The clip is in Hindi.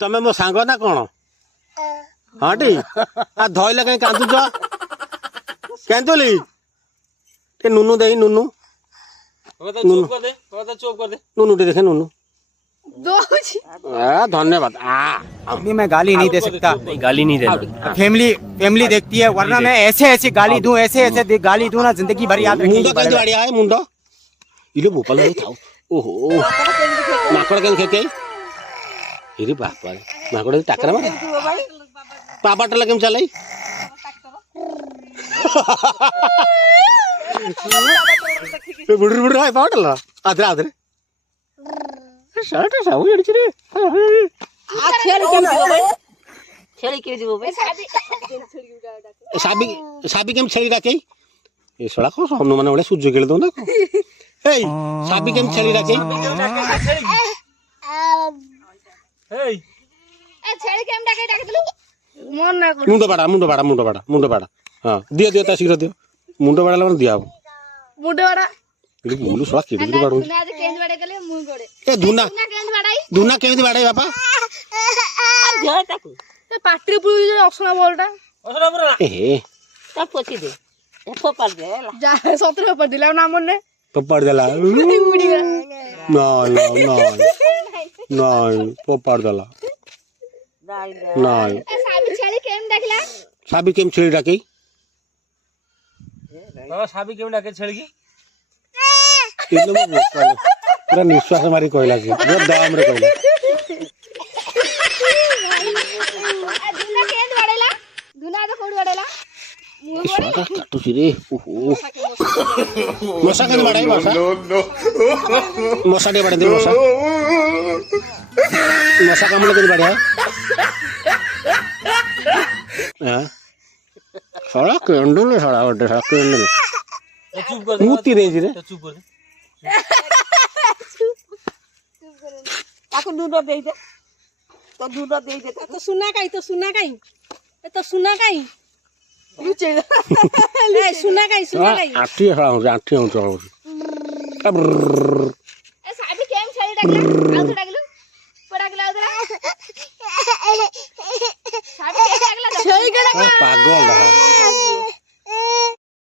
तमे मो सांग ना कौन हाँ टी आ धइले कहीं कांदुच केंतुली ते नुनु दे नुनु नुनु टे देखे नुनु धन्यवाद अभी मैं गाली नहीं दे सकता, गाली नहीं देना। फैमिली देखती है, वरना मैं ऐसे ऐसे गाली दूं, ऐसे ऐसे गाली दूं ना जिंदगी भर याद मुंडो रखेगी। के बाड़िया है मुंडो इलो भोपाल में खाओ ओहो माकड़ के खेते इरे बाप रे माकड़ टाकरा मार पापा टला केम चलाई बुडुर बुडुर है पाटला आदरा आदरे शर्ट साऊ एडची रे छेड़ी के जीवो भाई साबी साबी केम छेड़ी राखे ए सड़ा को हनुमान वाले सूर्य खेल दो ना ए साबी केम छेड़ी राखे ए छेड़ी केम डाके डाके दलु मन ना मुंडो बाड़ा हां दियो दियो ता शीघ्र दियो मुंडो बाड़ा लन दिया मुंडे वाड़ा इले मुलु सड़ा केडी बाड़ू ना जे केंद वाड़े गले मुंह गोड़े ए धुना केंद वाड़ाई धुना केदी बाड़े बापा घर ताकू ए पाटरी पुई जे असना बोलटा ए ता पोची दे ए फोपाड़ दे जा 17 पर दिला ना मने पप्पड़ दला मुड़ी गया नहीं पप्पड़ दला नहीं ए साबी छेड़ी केम देखला साबी केम छेड़ी राखी बाबा साबी केम डाके छेड़गी इलो मो पूरा निश्वास मारी कहला कि वो दाम रे कहला दुना केंद वाड़ेला दुना तो कोड वाड़ेला मुंह गोड़े काटू रे ओहो मसा केन बाड़ाई मसा मसा दे बाड़े दे मसा मसा कामले केन बाड़े हां सड़ा केंडल सड़ा ओटे सड़ा केंडल चुप कर मुती दे रे चुप कर ताको दूध दे दे तो दूध दे दे तो सुना काई ए तो सुना काई रुचे ले सुना काई आठी हूं चलो ए साबी केम छेड़ी डागला आउ डागलु पडागला आउ साबी केम डागला छेड़ी गला पागल रहा